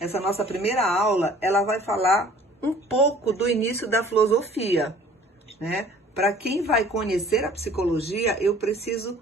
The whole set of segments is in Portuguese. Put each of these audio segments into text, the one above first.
essa nossa primeira aula, ela vai falar um pouco do início da filosofia, né? Para quem vai conhecer a psicologia, eu preciso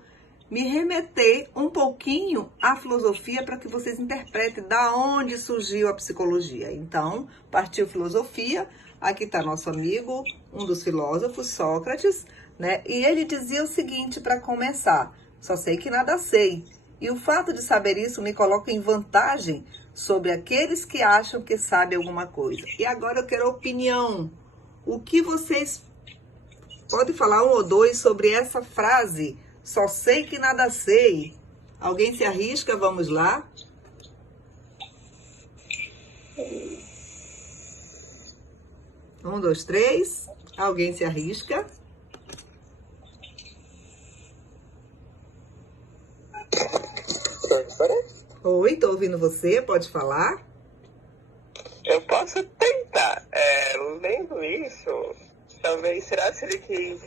me remeter um pouquinho à filosofia para que vocês interpretem da onde surgiu a psicologia. Então, partiu filosofia, aqui está nosso amigo, um dos filósofos, Sócrates, né? E ele dizia o seguinte para começar: só sei que nada sei. E o fato de saber isso me coloca em vantagem sobre aqueles que acham que sabem alguma coisa. E agora eu quero opinião. O que vocês podem falar, um ou dois, sobre essa frase? Só sei que nada sei. Alguém se arrisca? Vamos lá. Um, dois, três. Alguém se arrisca? Oi, tô ouvindo você. Pode falar? Eu posso tentar. Lendo isso, talvez, será que ele quis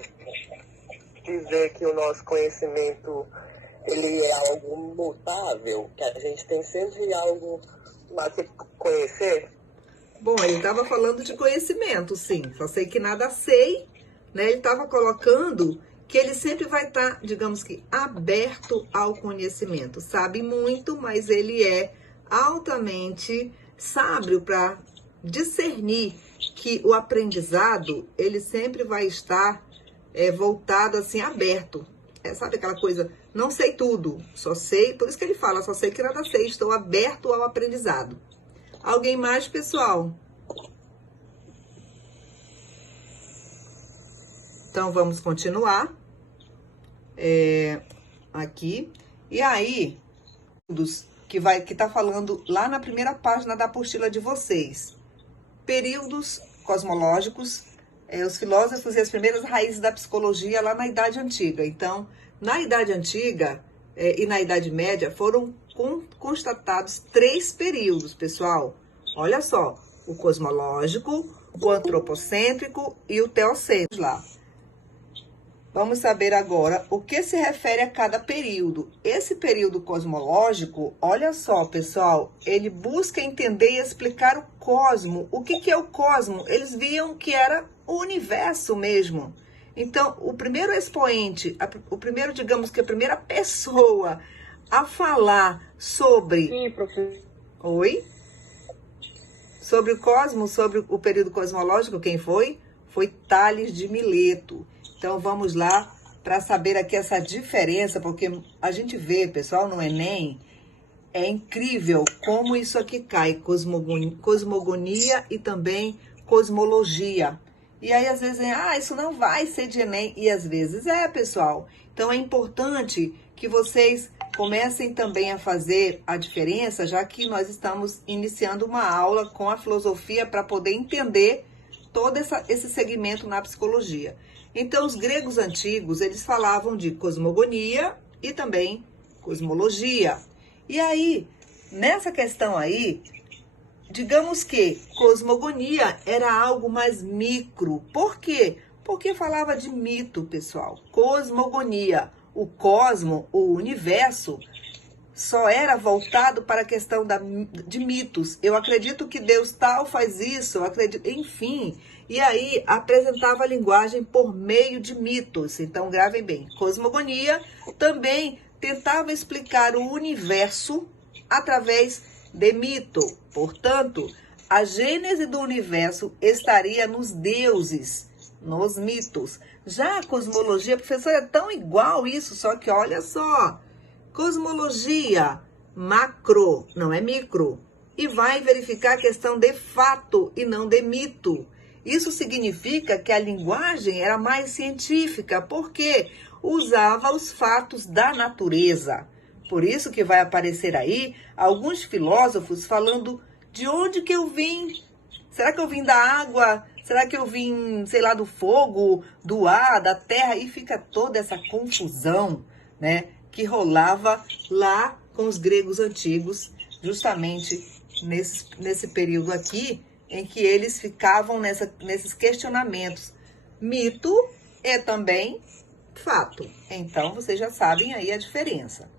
dizer que o nosso conhecimento ele é algo mutável, que a gente tem sempre algo a se conhecer? Bom, ele estava falando de conhecimento, sim. Só sei que nada sei, né? Ele estava colocando que ele sempre vai estar, digamos que, aberto ao conhecimento. Sabe muito, mas ele é altamente sábio para discernir que o aprendizado, ele sempre vai estar voltado assim, aberto. Sabe aquela coisa, não sei tudo, só sei, por isso que ele fala, só sei que nada sei, estou aberto ao aprendizado. Alguém mais, pessoal? Então, vamos continuar aqui. E aí, que tá falando lá na primeira página da apostila de vocês. Períodos cosmológicos, os filósofos e as primeiras raízes da psicologia lá na Idade Antiga. Então, na Idade Antiga e na Idade Média foram constatados 3 períodos, pessoal. Olha só, o cosmológico, o antropocêntrico e o teocêntrico lá. Vamos saber agora o que se refere a cada período. Esse período cosmológico, olha só, pessoal, ele busca entender e explicar o cosmo. O que é o cosmo? Eles viam que era o universo mesmo. Então, o primeiro expoente, digamos que a primeira pessoa a falar sobre... Sim, professor. Oi? Sobre o cosmos, sobre o período cosmológico, quem foi? Foi Tales de Mileto. Então, vamos lá para saber aqui essa diferença, porque a gente vê, pessoal, no Enem, é incrível como isso aqui cai, cosmogonia e também cosmologia. E aí, às vezes, isso não vai ser de Enem, e às vezes pessoal. Então, é importante que vocês comecem também a fazer a diferença, já que nós estamos iniciando uma aula com a filosofia para poder entender todo esse segmento na psicologia. Então, os gregos antigos, eles falavam de cosmogonia e também cosmologia. E aí, nessa questão aí, digamos que cosmogonia era algo mais micro. Por quê? Porque falava de mito, pessoal. Cosmogonia, o cosmo, o universo, só era voltado para a questão de mitos. Eu acredito que Deus tal faz isso, eu acredito, enfim. E aí apresentava a linguagem por meio de mitos. Então gravem bem. Cosmogonia também tentava explicar o universo através de mito. Portanto, a gênese do universo estaria nos deuses, nos mitos. Já a cosmologia, professor, é tão igual isso, só que olha só. Cosmologia, macro, não é micro. E vai verificar a questão de fato e não de mito. Isso significa que a linguagem era mais científica, porque usava os fatos da natureza. Por isso que vai aparecer aí alguns filósofos falando de onde que eu vim. Será que eu vim da água? Será que eu vim, sei lá, do fogo, do ar, da terra? E fica toda essa confusão, né, que rolava lá com os gregos antigos, justamente nesse período aqui, em que eles ficavam nesses questionamentos. Mito é também fato. Então, vocês já sabem aí a diferença.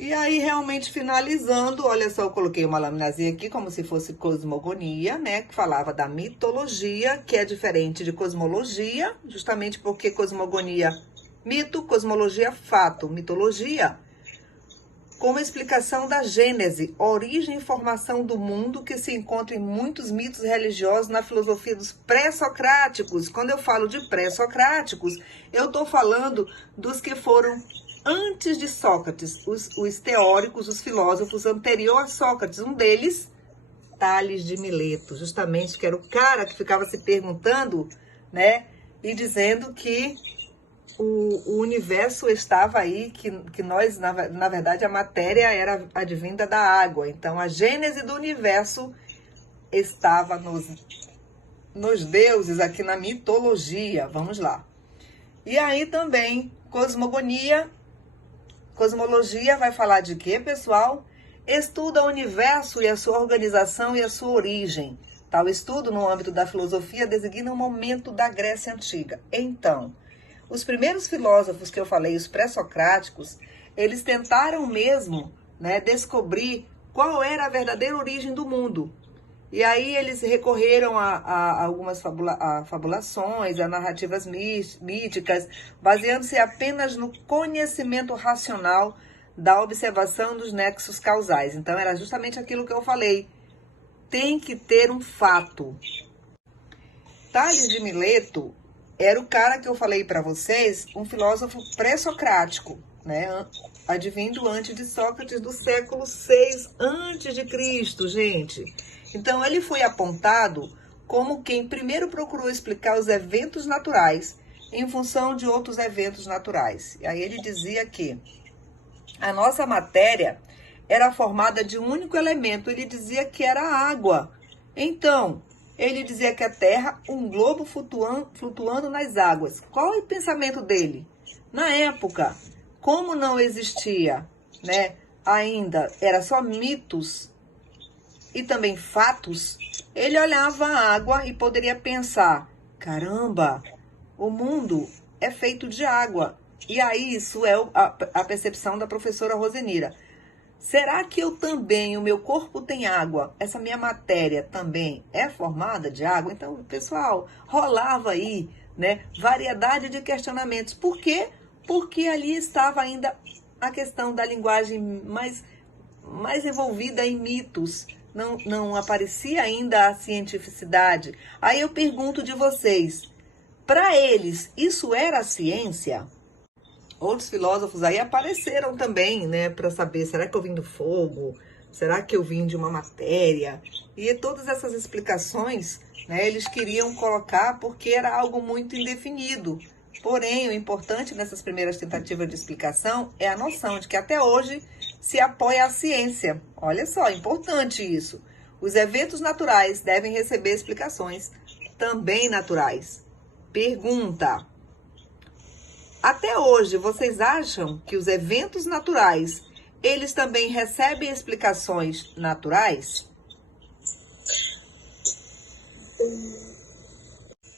E aí, realmente finalizando, olha só, eu coloquei uma laminazinha aqui como se fosse cosmogonia, né? Que falava da mitologia, que é diferente de cosmologia, justamente porque cosmogonia, mito, cosmologia, fato. Mitologia, como explicação da Gênese, origem e formação do mundo, que se encontra em muitos mitos religiosos na filosofia dos pré-socráticos. Quando eu falo de pré-socráticos, eu estou falando dos que foram antes de Sócrates, os teóricos, os filósofos anterior a Sócrates. Um deles, Tales de Mileto, justamente, que era o cara que ficava se perguntando, né, e dizendo que o universo estava aí, que nós, na verdade, a matéria era advinda da água. Então, a gênese do universo estava nos deuses, aqui na mitologia. Vamos lá. E aí também, cosmogonia. Cosmologia vai falar de quê, pessoal? Estuda o universo e a sua organização e a sua origem. Tal estudo, no âmbito da filosofia, designa um momento da Grécia Antiga. Então, os primeiros filósofos que eu falei, os pré-socráticos, eles tentaram mesmo, né, descobrir qual era a verdadeira origem do mundo. E aí eles recorreram a algumas fabulações, a narrativas míticas, baseando-se apenas no conhecimento racional da observação dos nexos causais. Então era justamente aquilo que eu falei. Tem que ter um fato. Tales de Mileto era o cara que eu falei para vocês, um filósofo pré-socrático, né? Advindo antes de Sócrates, do século 6 antes de Cristo, gente. Então, ele foi apontado como quem primeiro procurou explicar os eventos naturais em função de outros eventos naturais. E aí ele dizia que a nossa matéria era formada de um único elemento. Ele dizia que era a água. Então, ele dizia que a Terra, um globo flutuando nas águas. Qual é o pensamento dele? Na época, como não existia, né, ainda, era só mitos e também fatos, ele olhava a água e poderia pensar, caramba, o mundo é feito de água. E aí isso é a percepção da professora Rosenira. Será que eu também, o meu corpo tem água, essa minha matéria também é formada de água? Então, pessoal, rolava aí, né, variedade de questionamentos. Por quê? Porque ali estava ainda a questão da linguagem mais envolvida em mitos. Não aparecia ainda a cientificidade. Aí eu pergunto de vocês, para eles, isso era ciência? Outros filósofos aí apareceram também, né, para saber, será que eu vim do fogo? Será que eu vim de uma matéria? E todas essas explicações, né, eles queriam colocar porque era algo muito indefinido. Porém, o importante nessas primeiras tentativas de explicação é a noção de que até hoje se apoia a ciência. Olha só, importante isso. Os eventos naturais devem receber explicações também naturais. Pergunta: até hoje, vocês acham que os eventos naturais, eles também recebem explicações naturais?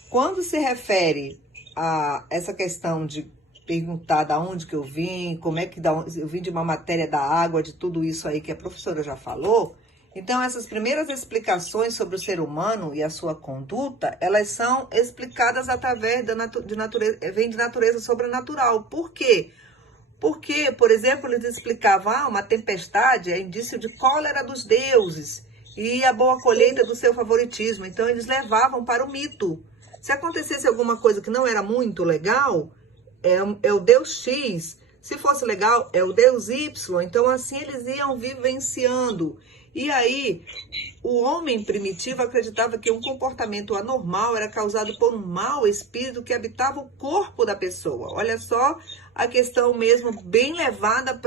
Quando se refere a essa questão de perguntar da onde que eu vim, como é que eu vim de uma matéria da água, de tudo isso aí que a professora já falou, então essas primeiras explicações sobre o ser humano e a sua conduta, elas são explicadas através de natureza sobrenatural. Por quê? Porque, por exemplo, eles explicavam, uma tempestade é indício de cólera dos deuses e a boa colheita do seu favoritismo. Então eles levavam para o mito. Se acontecesse alguma coisa que não era muito legal, é o Deus X. Se fosse legal, é o Deus Y. Então assim eles iam vivenciando. E aí, o homem primitivo acreditava que um comportamento anormal era causado por um mau espírito que habitava o corpo da pessoa. Olha só a questão mesmo bem levada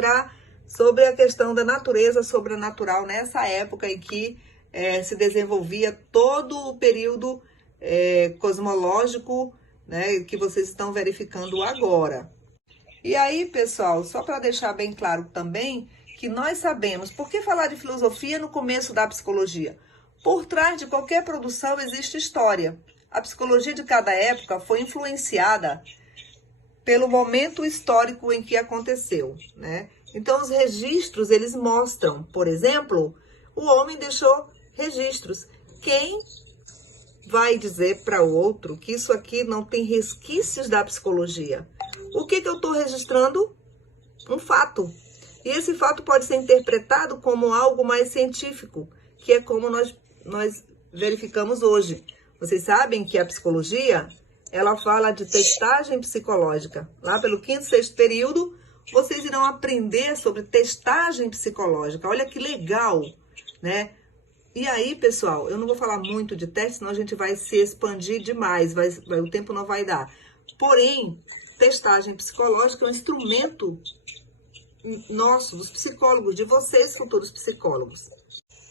sobre a questão da natureza sobrenatural nessa época em que se desenvolvia todo o período cosmológico, né, que vocês estão verificando agora. E aí, pessoal, só para deixar bem claro também, que nós sabemos, por que falar de filosofia no começo da psicologia? Por trás de qualquer produção existe história. A psicologia de cada época foi influenciada pelo momento histórico em que aconteceu, né? Então, os registros, eles mostram, por exemplo, o homem deixou registros. Quem vai dizer para o outro que isso aqui não tem resquícios da psicologia? O que eu estou registrando? Um fato. E esse fato pode ser interpretado como algo mais científico, que é como nós verificamos hoje. Vocês sabem que a psicologia, ela fala de testagem psicológica. Lá pelo 5º, 6º período, vocês irão aprender sobre testagem psicológica. Olha que legal, né? E aí, pessoal, eu não vou falar muito de teste, senão a gente vai se expandir demais, o tempo não vai dar. Porém, testagem psicológica é um instrumento nosso, dos psicólogos, de vocês, futuros psicólogos.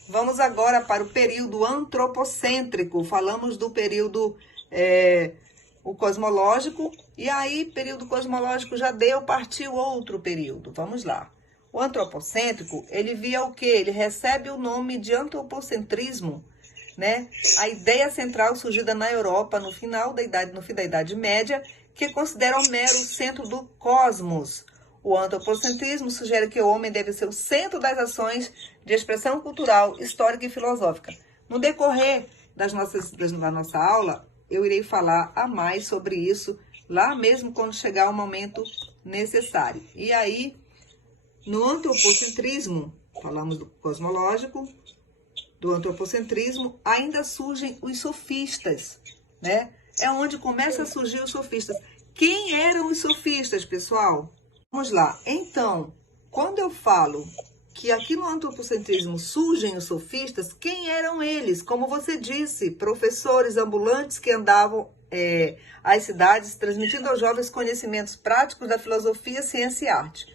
Vamos agora para o período antropocêntrico. Falamos do período o cosmológico, e aí, período cosmológico já deu, partiu outro período. Vamos lá. O antropocêntrico, ele via o quê? Ele recebe o nome de antropocentrismo, né? A ideia central surgida na Europa no fim da Idade Média, que considera Homero o centro do cosmos. O antropocentrismo sugere que o homem deve ser o centro das ações de expressão cultural, histórica e filosófica. No decorrer da nossa aula, eu irei falar a mais sobre isso, lá mesmo quando chegar o momento necessário. E aí, no antropocentrismo, falamos do cosmológico, do antropocentrismo, ainda surgem os sofistas, né? É onde começa a surgir os sofistas. Quem eram os sofistas, pessoal? Vamos lá. Então, quando eu falo que aqui no antropocentrismo surgem os sofistas, quem eram eles? Como você disse, professores ambulantes que andavam às cidades transmitindo aos jovens conhecimentos práticos da filosofia, ciência e arte.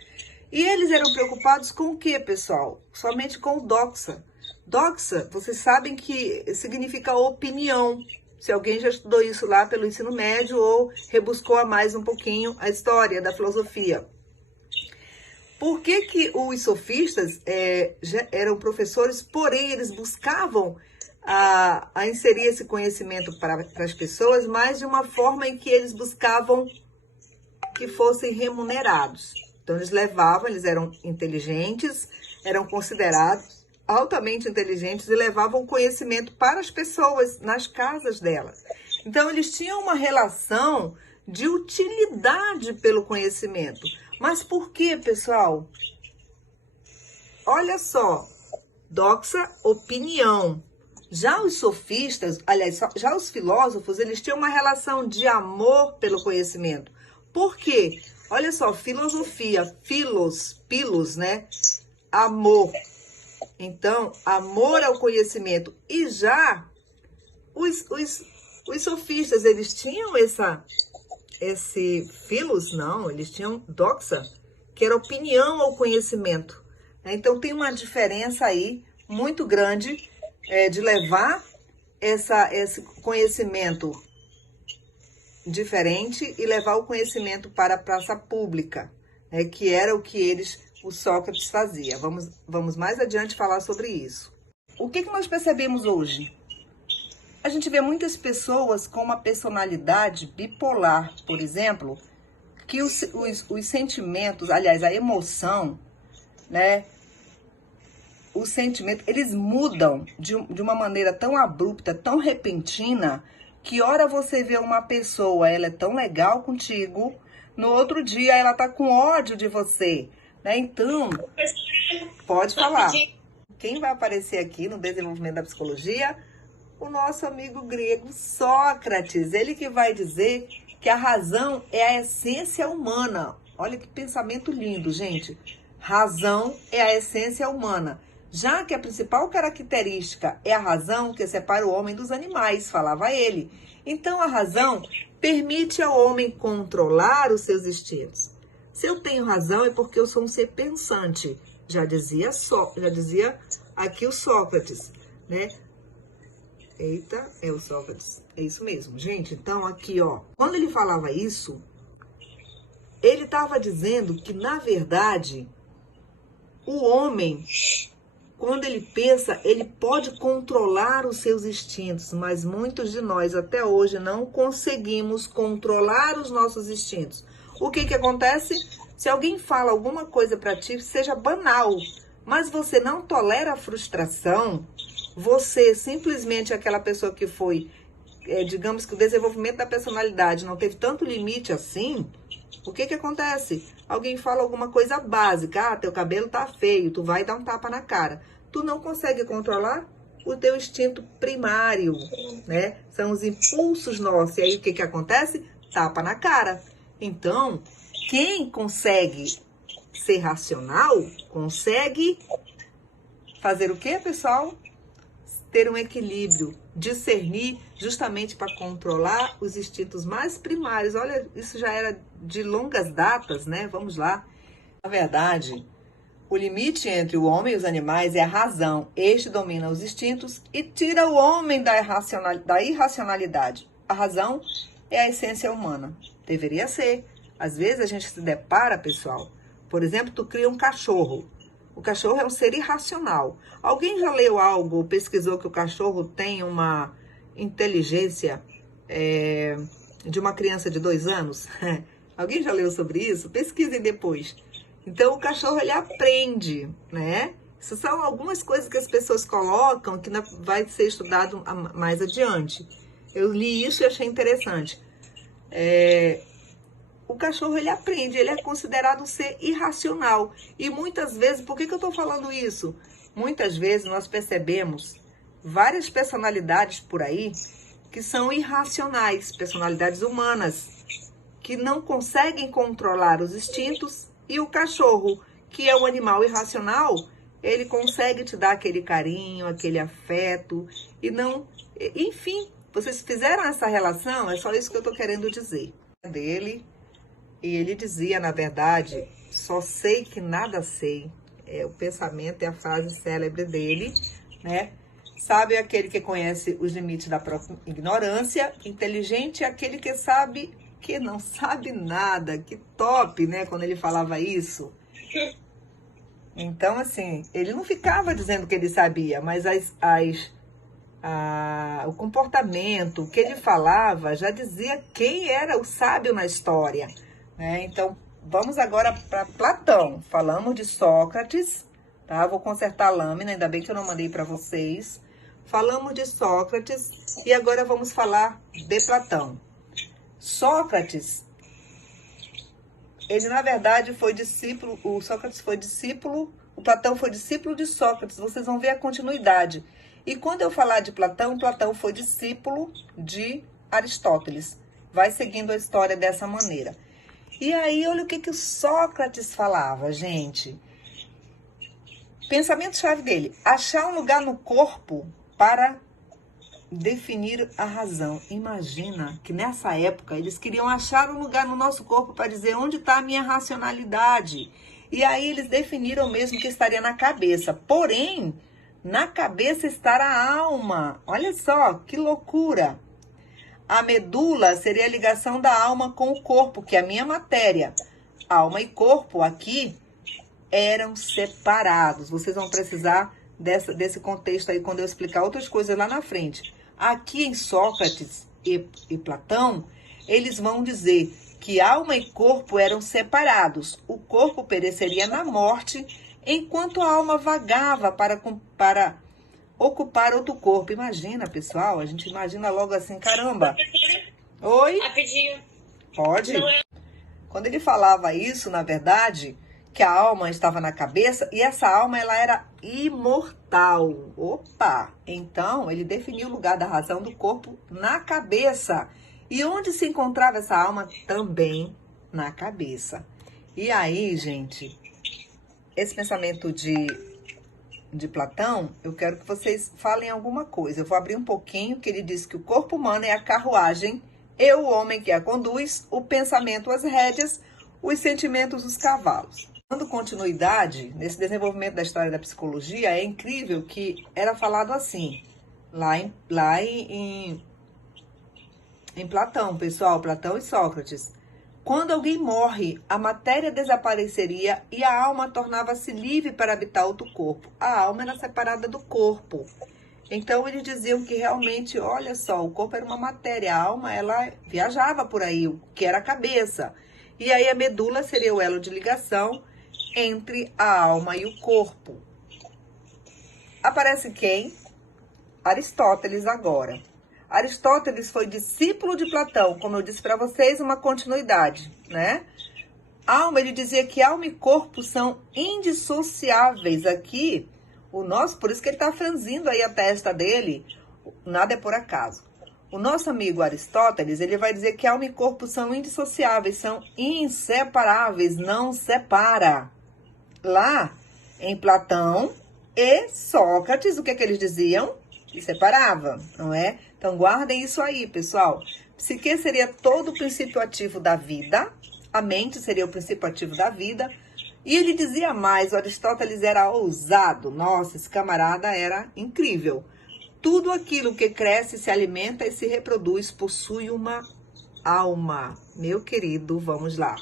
E eles eram preocupados com o quê, pessoal? Somente com o doxa. Doxa, vocês sabem que significa opinião. Se alguém já estudou isso lá pelo ensino médio ou rebuscou a mais um pouquinho a história da filosofia. Por que os sofistas já eram professores, porém eles buscavam a inserir esse conhecimento para as pessoas, mas de uma forma em que eles buscavam que fossem remunerados. Então, eles eram inteligentes, eram considerados altamente inteligentes e levavam conhecimento para as pessoas nas casas delas. Então, eles tinham uma relação de utilidade pelo conhecimento. Mas por quê, pessoal? Olha só, doxa, opinião. Já os sofistas, aliás, já os filósofos, eles tinham uma relação de amor pelo conhecimento. Por quê? Olha só, filosofia, pilos, né? Amor. Então, amor ao conhecimento. E já os sofistas, eles tinham esse filos? Não, eles tinham doxa, que era opinião ao conhecimento. Então, tem uma diferença aí muito grande de levar esse conhecimento diferente e levar o conhecimento para a praça pública, né, que era o que o Sócrates fazia. Vamos mais adiante falar sobre isso. O que nós percebemos hoje? A gente vê muitas pessoas com uma personalidade bipolar, por exemplo, que os sentimentos, aliás, a emoção, né, o sentimento, eles mudam de uma maneira tão abrupta, tão repentina, que hora você vê uma pessoa, ela é tão legal contigo, no outro dia ela tá com ódio de você, né? Então, pode falar. Quem vai aparecer aqui no desenvolvimento da psicologia? O nosso amigo grego Sócrates. Ele que vai dizer que a razão é a essência humana. Olha que pensamento lindo, gente. Razão é a essência humana. Já que a principal característica é a razão que separa o homem dos animais, falava ele. Então, a razão permite ao homem controlar os seus instintos. Se eu tenho razão é porque eu sou um ser pensante, já dizia aqui o Sócrates, né? Eita, é o Sócrates, é isso mesmo, gente. Então, aqui, ó, quando ele falava isso, ele estava dizendo que, na verdade, o homem, quando ele pensa, ele pode controlar os seus instintos, mas muitos de nós até hoje não conseguimos controlar os nossos instintos. O que acontece? Se alguém fala alguma coisa para ti, seja banal, mas você não tolera a frustração, você simplesmente aquela pessoa que foi, digamos que o desenvolvimento da personalidade não teve tanto limite assim, o que acontece? Alguém fala alguma coisa básica, teu cabelo tá feio, tu vai dar um tapa na cara. Tu não consegue controlar o teu instinto primário, né? São os impulsos nossos. E aí o que acontece? Tapa na cara. Então, quem consegue ser racional, consegue fazer o quê, pessoal? Ter um equilíbrio, discernir justamente para controlar os instintos mais primários. Olha, isso já era de longas datas, né? Vamos lá. Na verdade, o limite entre o homem e os animais é a razão. Este domina os instintos e tira o homem da irracionalidade. A razão é a essência humana. Deveria ser. Às vezes a gente se depara, pessoal. Por exemplo, tu cria um cachorro. O cachorro é um ser irracional. Alguém já leu algo, pesquisou que o cachorro tem uma inteligência de uma criança de 2 anos? Alguém já leu sobre isso? Pesquisem depois. Então, o cachorro, ele aprende, né? Essas são algumas coisas que as pessoas colocam que vai ser estudado mais adiante. Eu li isso e achei interessante. O cachorro, ele aprende, ele é considerado um ser irracional. E muitas vezes, por que eu estou falando isso? Muitas vezes nós percebemos várias personalidades por aí que são irracionais, personalidades humanas, que não conseguem controlar os instintos, e o cachorro, que é um animal irracional, ele consegue te dar aquele carinho, aquele afeto, e não... Enfim, vocês fizeram essa relação? É só isso que eu estou querendo dizer. Dele... E ele dizia, na verdade, só sei que nada sei. O pensamento é a frase célebre dele, né? Sábio é aquele que conhece os limites da própria ignorância. Inteligente é aquele que sabe que não sabe nada. Que top, né? Quando ele falava isso. Então, assim, ele não ficava dizendo que ele sabia, mas o comportamento, o que ele falava, já dizia quem era o sábio na história. Então, vamos agora para Platão. Falamos de Sócrates, tá? Vou consertar a lâmina, ainda bem que eu não mandei para vocês. Falamos de Sócrates e agora vamos falar de Platão. Sócrates, ele na verdade foi discípulo, o Sócrates foi discípulo, o Platão foi discípulo de Sócrates, vocês vão ver a continuidade. E quando eu falar de Platão, Platão foi discípulo de Aristóteles. Vai seguindo a história dessa maneira. E aí, olha o que o Sócrates falava, gente. Pensamento-chave dele: achar um lugar no corpo para definir a razão. Imagina que nessa época eles queriam achar um lugar no nosso corpo para dizer onde está a minha racionalidade. E aí eles definiram mesmo que estaria na cabeça. Porém, na cabeça estará a alma. Olha só, que loucura. A medula seria a ligação da alma com o corpo, que é a minha matéria. Alma e corpo aqui eram separados. Vocês vão precisar desse contexto aí quando eu explicar outras coisas lá na frente. Aqui em Sócrates e Platão, eles vão dizer que alma e corpo eram separados. O corpo pereceria na morte, enquanto a alma vagava para ocupar outro corpo. Imagina, pessoal, a gente imagina logo assim, caramba. Oi? Rapidinho. Pode? Quando ele falava isso, na verdade, que a alma estava na cabeça e essa alma, ela era imortal. Opa! Então, ele definiu o lugar da razão do corpo na cabeça. E onde se encontrava essa alma? Também na cabeça. E aí, gente, esse pensamento de Platão, eu quero que vocês falem alguma coisa. Eu vou abrir um pouquinho, que ele diz que o corpo humano é a carruagem, e o homem que a conduz, o pensamento as rédeas, os sentimentos os cavalos. Dando continuidade nesse desenvolvimento da história da psicologia, é incrível que era falado assim, lá em Platão, pessoal, Platão e Sócrates. Quando alguém morre, a matéria desapareceria e a alma tornava-se livre para habitar outro corpo. A alma era separada do corpo. Então, eles diziam que realmente, olha só, o corpo era uma matéria, a alma, ela viajava por aí, o que era a cabeça. E aí a medula seria o elo de ligação entre a alma e o corpo. Aparece quem? Aristóteles agora. Aristóteles foi discípulo de Platão, como eu disse para vocês, uma continuidade, né? Alma, ele dizia que alma e corpo são indissociáveis. Aqui, por isso que ele está franzindo aí a testa dele, nada é por acaso. O nosso amigo Aristóteles, ele vai dizer que alma e corpo são indissociáveis, são inseparáveis, não separa. Lá em Platão e Sócrates, o que é que eles diziam? Que separava, não é? Então guardem isso aí, pessoal. Psique seria todo o princípio ativo da vida, a mente seria o princípio ativo da vida. E ele dizia mais, o Aristóteles era ousado. Nossa, esse camarada era incrível. Tudo aquilo que cresce, se alimenta e se reproduz possui uma alma. Meu querido, vamos lá.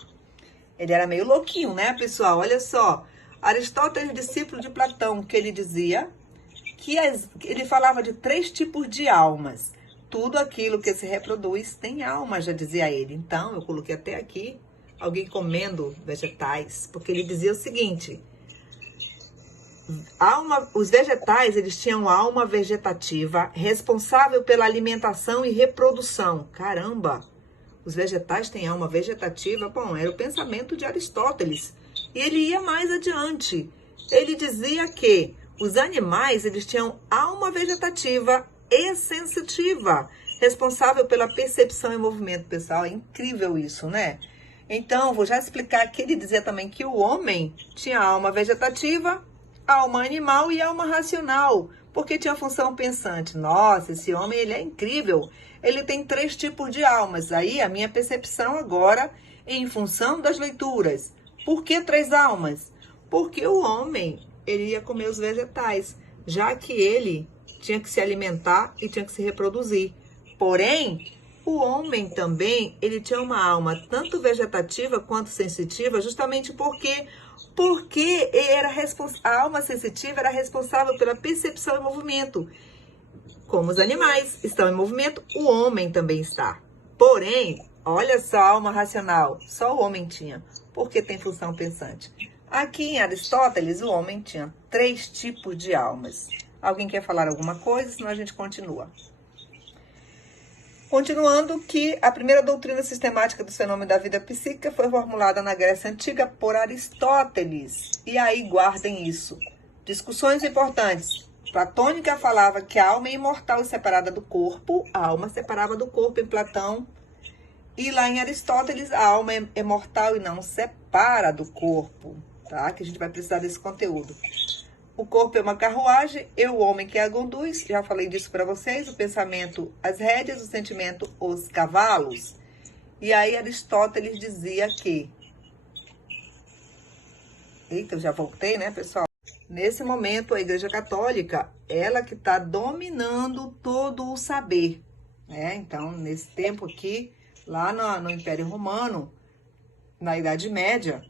Ele era meio louquinho, né, pessoal? Olha só. Aristóteles, discípulo de Platão, que ele dizia que ele falava de 3 tipos de almas. Tudo aquilo que se reproduz tem alma, já dizia ele. Então, eu coloquei até aqui alguém comendo vegetais, porque ele dizia o seguinte: os vegetais, eles tinham alma vegetativa responsável pela alimentação e reprodução. Caramba, os vegetais têm alma vegetativa? Bom, era o pensamento de Aristóteles. E ele ia mais adiante. Ele dizia que os animais, eles tinham alma vegetativa e sensitiva, responsável pela percepção e movimento. Pessoal, é incrível isso, né? Então, vou já explicar que ele dizia também que o homem tinha alma vegetativa, alma animal e alma racional, porque tinha função pensante. Nossa, esse homem, ele é incrível. Ele tem 3 tipos de almas. Aí, a minha percepção agora, em função das leituras. Por que 3 almas? Porque o homem, ele ia comer os vegetais, já que ele tinha que se alimentar e tinha que se reproduzir. Porém, o homem também, ele tinha uma alma tanto vegetativa quanto sensitiva, justamente porque a alma sensitiva era responsável pela percepção e movimento. Como os animais estão em movimento, o homem também está. Porém, olha só a alma racional, só o homem tinha, porque tem função pensante. Aqui em Aristóteles, o homem tinha 3 tipos de almas. Alguém quer falar alguma coisa? Senão a gente continua. Continuando que a primeira doutrina sistemática dos fenômenos da vida psíquica foi formulada na Grécia Antiga por Aristóteles. E aí guardem isso. Discussões importantes. Platônica falava que a alma é imortal e separada do corpo. A alma separava do corpo em Platão. E lá em Aristóteles, a alma é mortal e não separa do corpo. Tá? Que a gente vai precisar desse conteúdo. O corpo é uma carruagem, o homem que a conduz, já falei disso para vocês, o pensamento, as rédeas, o sentimento, os cavalos. E aí Aristóteles dizia que... Eita, eu já voltei, né, pessoal? Nesse momento, a Igreja Católica, ela que está dominando todo o saber, né? Então, nesse tempo aqui, lá no Império Romano, na Idade Média,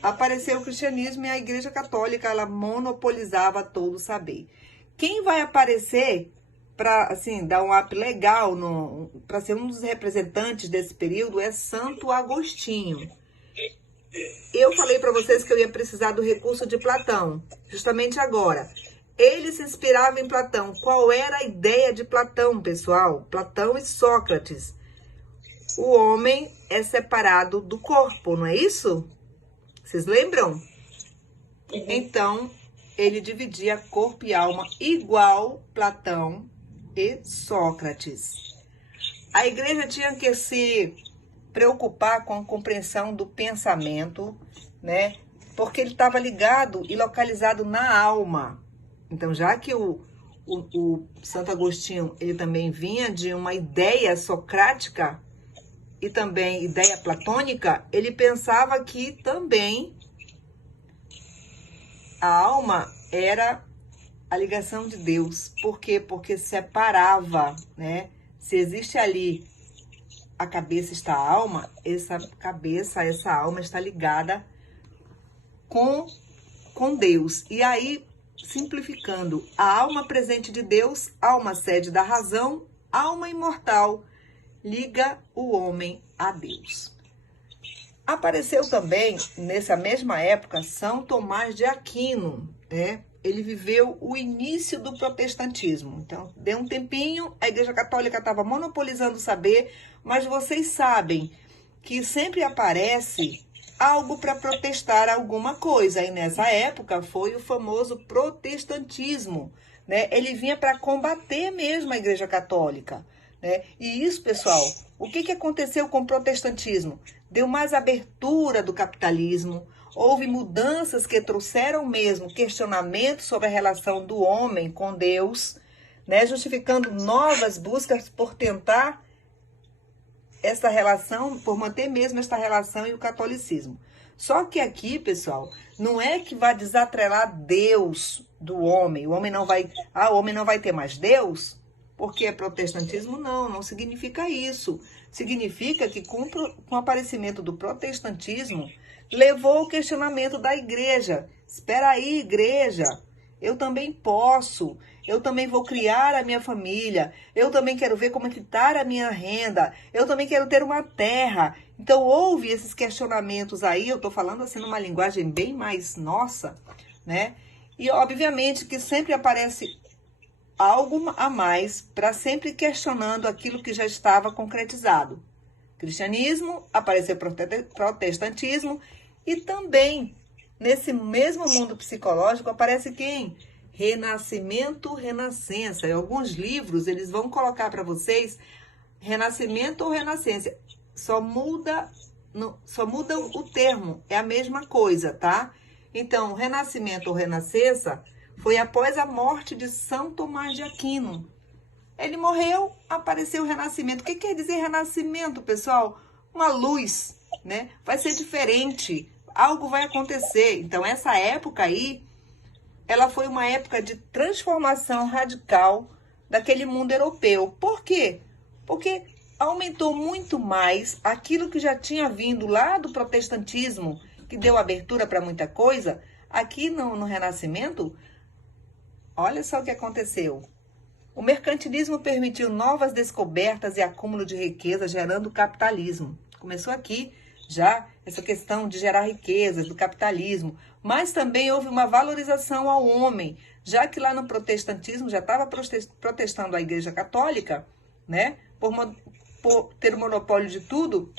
apareceu o cristianismo e a Igreja Católica, ela monopolizava todo o saber. Quem vai aparecer para, assim, dar um up legal, para ser um dos representantes desse período, é Santo Agostinho. Eu falei para vocês que eu ia precisar do recurso de Platão, justamente agora. Ele se inspirava em Platão. Qual era a ideia de Platão, pessoal? Platão e Sócrates. O homem é separado do corpo, não é isso? Vocês lembram? Então, ele dividia corpo e alma igual Platão e Sócrates. A igreja tinha que se preocupar com a compreensão do pensamento, né? Porque ele estava ligado e localizado na alma. Então, já que o Santo Agostinho, ele também vinha de uma ideia socrática, e também ideia platônica, ele pensava que também a alma era a ligação de Deus. Por quê? Porque separava, né? Se existe ali a cabeça está a alma, essa cabeça, essa alma está ligada com Deus. E aí, simplificando, a alma presente de Deus, alma sede da razão, alma imortal, liga o homem a Deus. Apareceu também, nessa mesma época, São Tomás de Aquino, né? Ele viveu o início do protestantismo. Então, deu um tempinho, a Igreja Católica estava monopolizando o saber, mas vocês sabem que sempre aparece algo para protestar alguma coisa. E nessa época foi o famoso protestantismo, né? Ele vinha para combater mesmo a Igreja Católica, né? E isso, pessoal, o que aconteceu com o protestantismo? Deu mais abertura do capitalismo, houve mudanças que trouxeram mesmo questionamentos sobre a relação do homem com Deus, né? Justificando novas buscas por tentar essa relação, por manter mesmo esta relação e o catolicismo. Só que aqui, pessoal, não é que vai desatrelar Deus do homem. O homem não vai ter mais Deus, porque é protestantismo. Não significa isso. Significa que com o aparecimento do protestantismo, levou o questionamento da igreja. Espera aí, igreja, eu também posso. Eu também vou criar a minha família. Eu também quero ver como é que está a minha renda. Eu também quero ter uma terra. Então, houve esses questionamentos aí. Eu estou falando assim numa linguagem bem mais nossa, né? E, obviamente, que sempre aparece algo a mais para sempre questionando aquilo que já estava concretizado. Cristianismo, apareceu protestantismo e também, nesse mesmo mundo psicológico, aparece quem? Renascimento, renascença. Em alguns livros, eles vão colocar para vocês renascimento ou renascença. Só muda o termo, é a mesma coisa, tá? Então, renascimento ou renascença foi após a morte de São Tomás de Aquino. Ele morreu, apareceu o renascimento. O que quer dizer renascimento, pessoal? Uma luz, né? Vai ser diferente, algo vai acontecer. Então, essa época aí, ela foi uma época de transformação radical daquele mundo europeu. Por quê? Porque aumentou muito mais aquilo que já tinha vindo lá do protestantismo, que deu abertura para muita coisa. Aqui no Renascimento, olha só o que aconteceu. O mercantilismo permitiu novas descobertas e acúmulo de riqueza, gerando o capitalismo. Começou aqui já essa questão de gerar riquezas, do capitalismo. Mas também houve uma valorização ao homem, já que lá no protestantismo já estava protestando a Igreja Católica, né? Por ter o monopólio de tudo.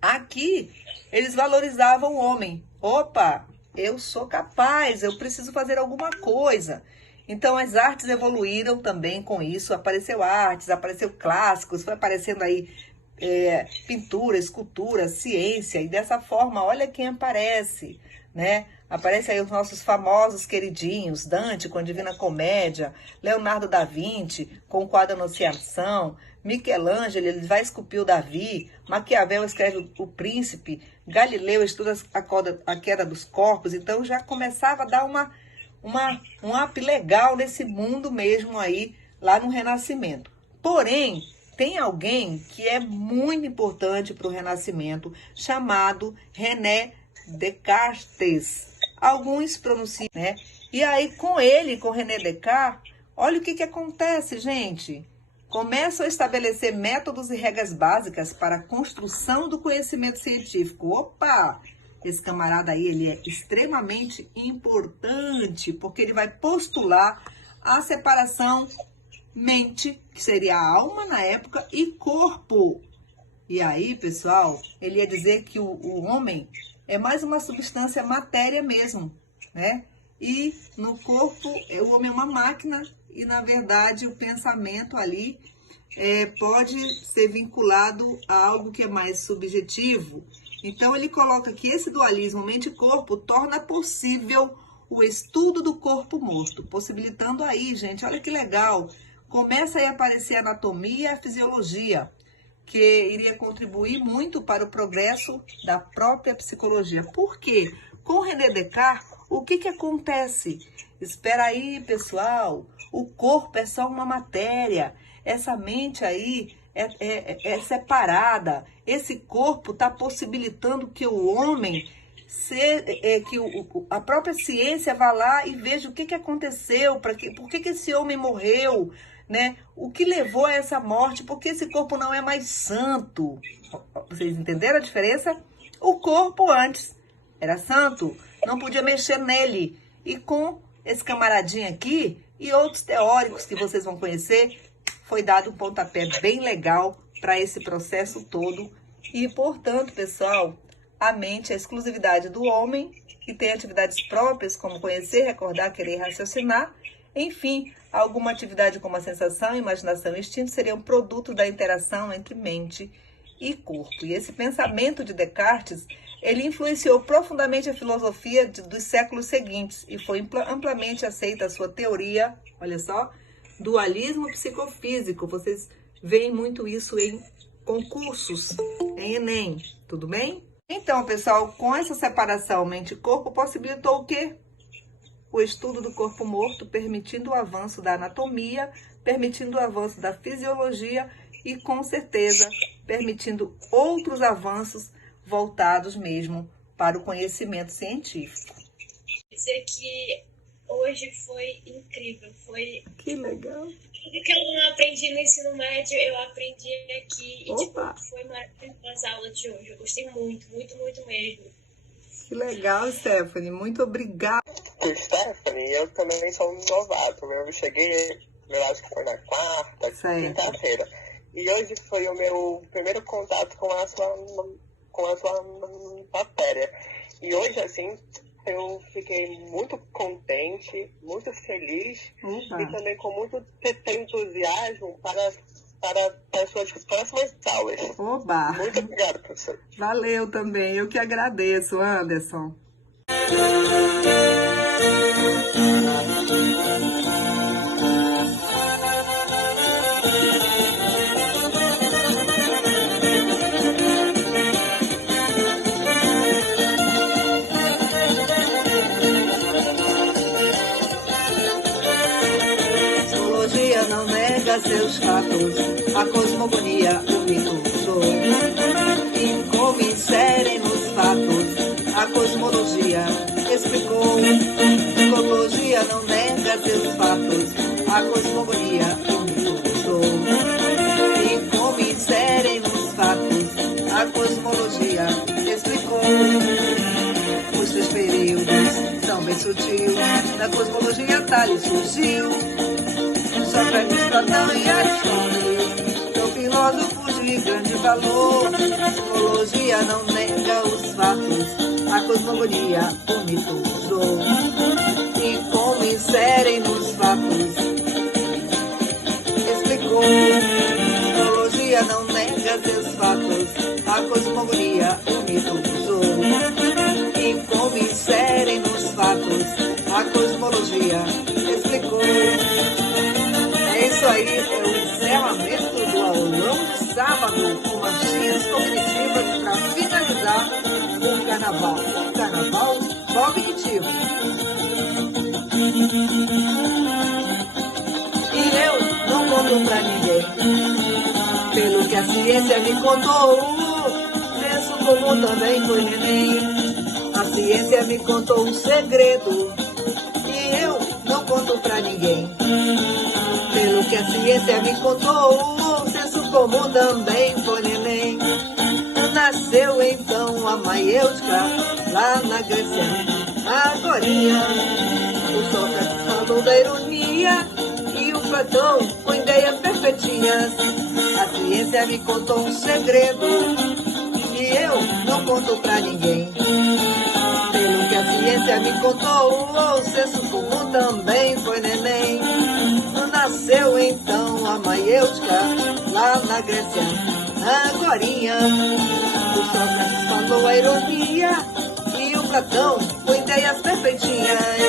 Aqui, eles valorizavam o homem. Opa, eu sou capaz, eu preciso fazer alguma coisa. Então, as artes evoluíram também com isso. Apareceu artes, apareceu clássicos, foi aparecendo aí pintura, escultura, ciência. E dessa forma, olha quem aparece, né? Aparece aí os nossos famosos queridinhos, Dante com a Divina Comédia, Leonardo da Vinci com o quadro Anunciação, Michelangelo, ele vai esculpir o Davi, Maquiavel escreve o Príncipe, Galileu estuda a queda dos corpos. Então já começava a dar um up legal nesse mundo mesmo aí, lá no Renascimento. Porém, tem alguém que é muito importante para o Renascimento, chamado René Descartes. Alguns pronunciam, né? E aí, com ele, com René Descartes, olha o que acontece, gente. Começam a estabelecer métodos e regras básicas para a construção do conhecimento científico. Opa! Esse camarada aí, ele é extremamente importante, porque ele vai postular a separação mente, que seria a alma na época, e corpo. E aí, pessoal, ele ia dizer que o homem é mais uma substância matéria mesmo, né? E no corpo, o homem é uma máquina e, na verdade, o pensamento ali pode ser vinculado a algo que é mais subjetivo. Então, ele coloca que esse dualismo mente e corpo torna possível o estudo do corpo morto, possibilitando aí, gente, olha que legal, começa aí a aparecer a anatomia e a fisiologia, que iria contribuir muito para o progresso da própria psicologia. Por quê? Com René Descartes, o que acontece? Espera aí, pessoal, o corpo é só uma matéria, essa mente aí é separada, esse corpo está possibilitando que o homem, a própria ciência vá lá e veja o que aconteceu, por que esse homem morreu, né? O que levou a essa morte, porque esse corpo não é mais santo. Vocês entenderam a diferença? O corpo antes era santo, não podia mexer nele. E com esse camaradinho aqui e outros teóricos que vocês vão conhecer, foi dado um pontapé bem legal para esse processo todo. E, portanto, pessoal, a mente é a exclusividade do homem, que tem atividades próprias, como conhecer, recordar, querer raciocinar. Enfim, alguma atividade como a sensação, imaginação e instinto seriam produto da interação entre mente e corpo. E esse pensamento de Descartes, ele influenciou profundamente a filosofia dos séculos seguintes e foi amplamente aceita a sua teoria, olha só, dualismo psicofísico. Vocês veem muito isso em concursos, em Enem, tudo bem? Então, pessoal, com essa separação mente e corpo, possibilitou o quê? O estudo do corpo morto, permitindo o avanço da anatomia, permitindo o avanço da fisiologia e, com certeza, permitindo outros avanços voltados mesmo para o conhecimento científico. Dizer que hoje foi incrível, foi... Que legal! Tudo que eu não aprendi no ensino médio, eu aprendi aqui. E, Opa! foi maravilhoso as aulas de hoje. Eu gostei muito, muito, muito mesmo. Que legal, Stephanie. Muito obrigada. Stephanie, eu também sou um novato. Eu cheguei, eu acho que foi na quarta, quinta-feira. E hoje foi o meu primeiro contato com a sua matéria. E hoje, assim, eu fiquei muito contente, muito feliz. Opa. E também com muito entusiasmo para as suas próximas aulas. Oba! Muito obrigado, professor. Valeu também. Eu que agradeço, Anderson. Não nega seus fatos, a cosmogonia o mito sou. E como inserem nos fatos, a cosmologia explicou. Psicologia não nega seus fatos, a cosmogonia o mito sou. E como inserem nos fatos, a cosmologia explicou. Os 3 períodos são bem sutil, na cosmologia Tales surgiu. Sócrates, Platão e Aristóteles são filósofos de grande valor. Psicologia não nega os fatos, a cosmogonia o mito usou. E como inserem nos fatos, explicou. Psicologia não nega seus fatos, a cosmogonia o mito usou. E como inserem nos fatos, a cosmologia explicou. É isso aí, é o encerramento do aulão do sábado com mancias cognitivas para finalizar o carnaval. O carnaval cognitivo. E eu não conto pra ninguém, pelo que a ciência me contou. Senso comum também foi neném. A ciência me contou um segredo e eu não conto pra ninguém. Pelo que a ciência me contou, o senso comum também foi neném. Nasceu então a maiêutica lá na Grécia, agorinha. O Sócrates falou da ironia e o Platão com ideias perfeitinhas. A ciência me contou um segredo e eu não conto pra ninguém. Pelo que a ciência me contou, o senso comum também foi neném. Nasceu então a maiêutica lá na Grécia, agorinha. O Sócrates falou a ironia e o Platão com ideias perfeitinhas.